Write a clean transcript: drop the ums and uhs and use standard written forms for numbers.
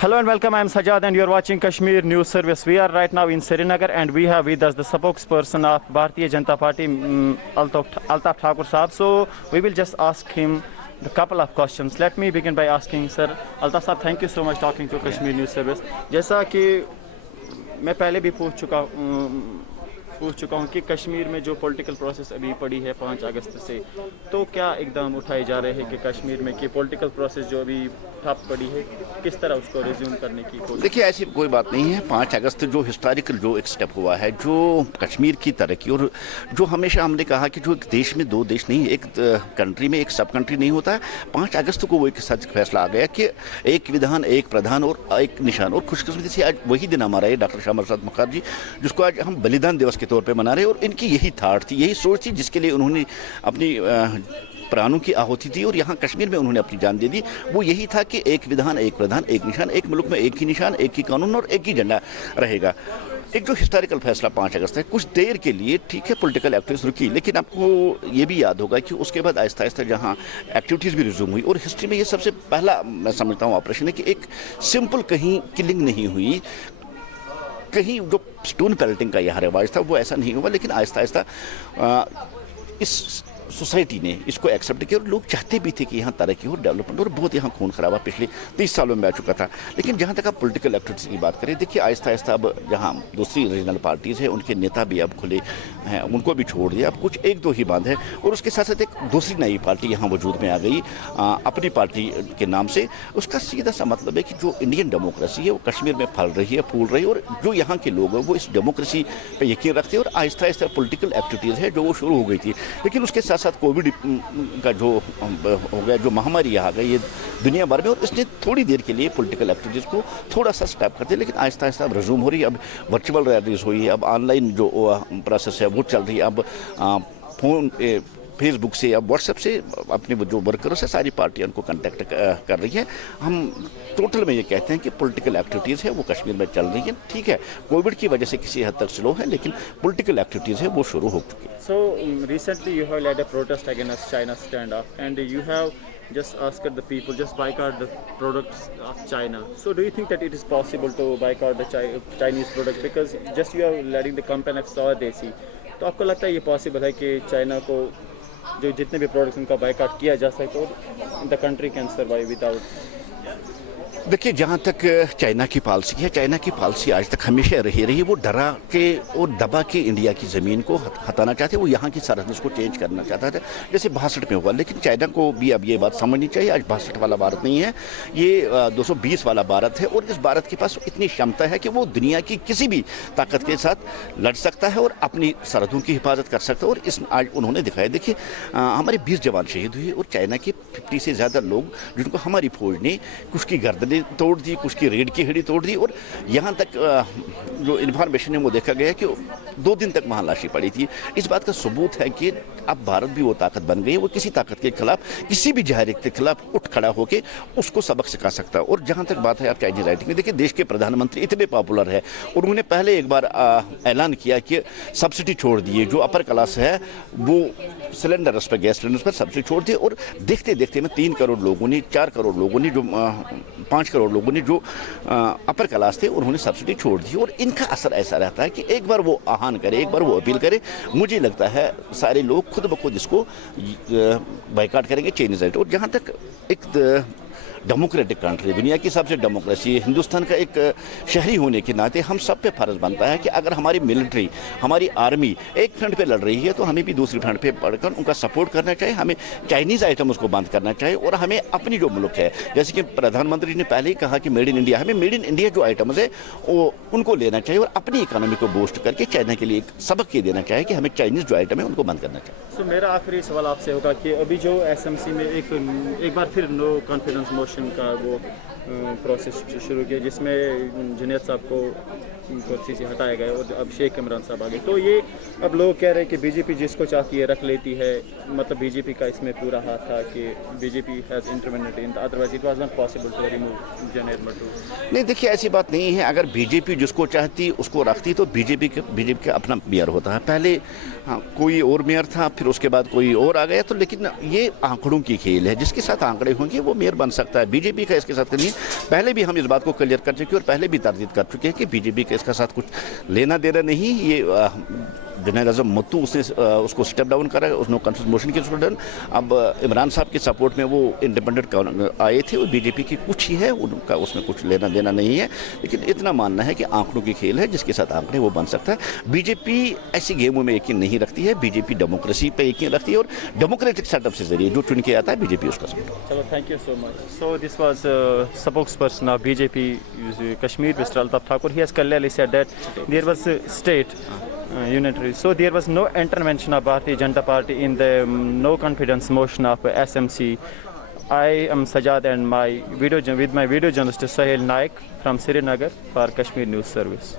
Hello and welcome. I am Sajad and you are watching Kashmir News Service. We are right now in Srinagar and we have with us the spokesperson of Bharatiya Janata Party, Altaf Thakur Saab. So we will just ask him a couple of questions. Let me begin by asking, sir, Altaf Saab, thank you so much talking to Kashmir News Service. जैसा कि मैं पहले भी पूछ चुका हूँ कि कश्मीर में जो पॉलिटिकल प्रोसेस अभी पड़ी है 5 अगस्त से, तो क्या इकदाम उठाए जा रहे हैं कि कश्मीर में कि पॉलिटिकल प्रोसेस जो अभी ठप पड़ी है किस तरह उसको रिज्यूम करने की कोशिश? देखिए, ऐसी कोई बात नहीं है। 5 अगस्त जो हिस्टोरिकल जो एक स्टेप हुआ है, जो कश्मीर की तरक्की और जो हमेशा हमने कहा कि जो एक देश में 2 देश नहीं, एक कंट्री में एक सब कंट्री नहीं होता है। 5 अगस्त को वो एक सच फैसला आ गया कि एक विधान, एक प्रधान और एक निशान। और खुशकिस्मती से आज वही दिन हमारा है, डॉक्टर श्यामा प्रसाद मुखर्जी, जिसको आज हम बलिदान दिवस के तौर पर मना रहे हैं। और इनकी यही थाट थी, यही सोच थी, जिसके लिए उन्होंने अपनी प्राणों की आहुति दी और यहाँ कश्मीर में उन्होंने अपनी जान दे दी। वो यही था कि एक विधान, एक प्रधान, एक निशान, एक मुल्क में एक ही निशान, एक ही कानून और एक ही झंडा रहेगा। एक जो हिस्टोरिकल फैसला 5 अगस्त है, कुछ देर के लिए ठीक है पॉलिटिकल एक्टिविटीज रुकी, लेकिन आपको ये भी याद होगा कि उसके बाद आहिस्ता आहिस्ता जहाँ एक्टिविटीज़ भी रिज्यूम हुई। और हिस्ट्री में ये सबसे पहला मैं समझता हूँ ऑपरेशन है कि एक सिंपल कहीं किलिंग नहीं हुई, कहीं जो स्टोन पेल्टिंग का यहाँ रिवाज था वो ऐसा नहीं हुआ, लेकिन आहिस्ता आहिस्ता इस सोसाइटी ने इसको एक्सेप्ट किया। और लोग चाहते भी थे कि यहाँ तरक्की हो, डेवलपमेंट, और बहुत यहाँ खून खराबा पिछले 30 सालों में आ चुका था। लेकिन जहाँ तक आप पॉलिटिकल एक्टिविटीज़ की बात करें, देखिए आहिस्ता आहिस्ता अब जहाँ दूसरी रीजनल पार्टीज़ हैं उनके नेता भी अब खुले हैं, उनको भी छोड़ दिया, अब कुछ 1-2 ही बांध है। और उसके साथ साथ एक दूसरी नई पार्टी यहाँ वजूद में आ गई अपनी पार्टी के नाम से। उसका सीधा सा मतलब है कि जो इंडियन डेमोक्रेसी है वो कश्मीर में फल रही है, फूल रही है, और जो यहाँ के लोग हैं वो इस डेमोक्रेसी पर यकीन रखते हैं। और आहिस्ता आहिस्ता पॉलिटिकल एक्टिविटीज़ है जो वो शुरू हो गई थी। लेकिन उसके साथ साथ कोविड का जो हो गया, जो महामारी आ गई ये दुनिया भर में, और इसने थोड़ी देर के लिए पॉलिटिकल एक्टिविटीज़ को थोड़ा सा स्टॉप कर दिया। लेकिन आहिस्ता आहिस्ता अब रिज्यूम हो रही है। अब वर्चुअल रैलीज हुई है, अब ऑनलाइन जो प्रोसेस है वो चल रही है। अब फोन फेसबुक से या व्हाट्सएप से अपने जो वर्कर्स है सारी पार्टियां उनको कांटेक्ट कर रही है। हम टोटल में ये कहते हैं कि पॉलिटिकल एक्टिविटीज़ है वो कश्मीर में चल रही है। ठीक है, कोविड की वजह से किसी हद तक स्लो है, लेकिन पॉलिटिकल एक्टिविटीज़ है वो शुरू हो चुकी है। So recently you have led a protest against China's standoff and you have just asked the people just boycott the products of China. So do you think that it is possible to boycott the Chinese products because just you are letting the company of Swadesi? तो आपको लगता है ये possible है कि China को जो जितने भी प्रोडक्ट्स उनका बायकॉट किया जा सके और the country can survive without? देखिए, जहाँ तक चाइना की पॉलिसी है, चाइना की पॉलिसी आज तक हमेशा रही है वो डरा के और दबा के इंडिया की ज़मीन को हटाना चाहते, वो यहाँ की सरहद को चेंज करना चाहता था, जैसे 62 में हुआ। लेकिन चाइना को भी अब ये बात समझनी चाहिए, आज 62 वाला भारत नहीं है, ये 220 वाला भारत है। और इस भारत के पास इतनी क्षमता है कि वो दुनिया की किसी भी ताकत के साथ लड़ सकता है और अपनी सरहदों की हिफाजत कर सकता है। और इस आज उन्होंने दिखाया। देखिए, हमारे 20 जवान शहीद हुए और चाइना के 50 से ज़्यादा लोग जिनको हमारी फौज ने कुछ की गर्दनें तोड़ दी, कुछ की रीढ़ की हड्डी तोड़ दी। और यहाँ तक जो इन्फॉर्मेशन है वो देखा गया कि 2 दिन तक वहाँ लाशें पड़ी थी। इस बात का सबूत है कि अब भारत भी वो ताकत बन गई है, वो किसी ताकत के खिलाफ, किसी भी जहरीले के खिलाफ उठ खड़ा होकर उसको सबक सिखा सकता है। और जहाँ तक बात है आप चाइनीज राइटिंग में, देखिए देश के प्रधानमंत्री इतने पॉपुलर है, उन्होंने पहले एक बार ऐलान किया कि सब्सिडी छोड़ दिए, जो अपर क्लास है वो सिलेंडर उस पर, गैस सिलेंडर पर सब्सिडी छोड़ दी। और देखते देखते में 3 करोड़ लोगों ने, 4 करोड़ लोगों ने, जो 5 करोड़ लोगों ने जो अपर क्लास थे उन्होंने सब्सिडी छोड़ दी। और इनका असर ऐसा रहता है कि एक बार वो आह्वान करे, एक बार वो अपील करे, मुझे लगता है सारे लोग खुद ब खुद इसको बायकॉट करेंगे चाइनीज राइट। और जहाँ तक एक डेमोक्रेटिक कंट्री, दुनिया की सबसे डेमोक्रेसी, हिंदुस्तान का एक शहरी होने के नाते हम सब पे फर्ज बनता है कि अगर हमारी मिलिट्री, हमारी आर्मी एक फ्रंट पे लड़ रही है तो हमें भी दूसरी फ्रंट पे पढ़कर उनका सपोर्ट करना चाहिए। हमें चाइनीज़ आइटम उसको बंद करना चाहिए और हमें अपनी जो मुल्क है, जैसे कि प्रधानमंत्री ने पहले ही कहा कि मेड इन इंडिया, हमें मेड इन इंडिया जो आइटम्स है वो उनको लेना चाहिए और अपनी इकोनॉमी को बूस्ट करके चाइना के लिए एक सबक ये देना चाहिए कि हमें चाइनीज़ जो आइटम है उनको बंद करना चाहिए। तो मेरा आखिरी सवाल आपसे होगा कि अभी जो एसएमसी में एक बार फिर नो कॉन्फिडेंस मोशन का वो प्रोसेस शुरू किया, जिसमें जुनैद साहब को कुर्सी से हटाए गए और अब शेख इमरान साहब आ गए। तो ये अब लोग कह रहे हैं कि बीजेपी जिसको चाहती है रख लेती है, मतलब बीजेपी का इसमें पूरा हाथ था कि BJP has intervened in, otherwise it was not possible to remove general Mattoo. नहीं, देखिए ऐसी बात नहीं है। अगर बीजेपी जिसको चाहती उसको रखती तो बीजेपी का अपना मेयर होता है। पहले कोई और मेयर था, फिर उसके बाद कोई और आ गया। तो लेकिन ये आंकड़ों की खेल है, जिसके साथ आंकड़े होंगे वो मेयर बन सकता है। बीजेपी का इसके साथ नहीं, पहले भी हम इस बात को क्लियर कर चुके हैं और पहले भी तरदीद कर चुके हैं कि बीजेपी का इसका साथ कुछ लेना देना नहीं। ये जनरल आज़म मट्टू उसने उसको स्टेप डाउन करा, उसने कॉन्फ्रेंस मोशन की स्टूडेंट। अब इमरान साहब के सपोर्ट में वो इंडिपेंडेंट आए थे और बीजेपी की कुछ ही है, उनका उसमें कुछ लेना देना नहीं है। लेकिन इतना मानना है कि आंकड़ों की खेल है, जिसके साथ आंकड़े वो बन सकता है। बीजेपी ऐसी गेमों में यकीन नहीं रखती है, बीजेपी डेमोक्रेसी पे यकीन रखती है और डेमोक्रेटिक सेटअप से जरिए जो चुन के आता है बीजेपी उसका सपोर्ट। चलो, thank you so much. So this was spokesperson of BJP Kashmir, Mr. Altaf Thakur. He has clearly said that there was state unitary. So there was no intervention of Bharatiya Janata Party in the no confidence motion of SMC. I am Sajad and with my video journalist Sahil Naik from Srinagar for Kashmir News Service.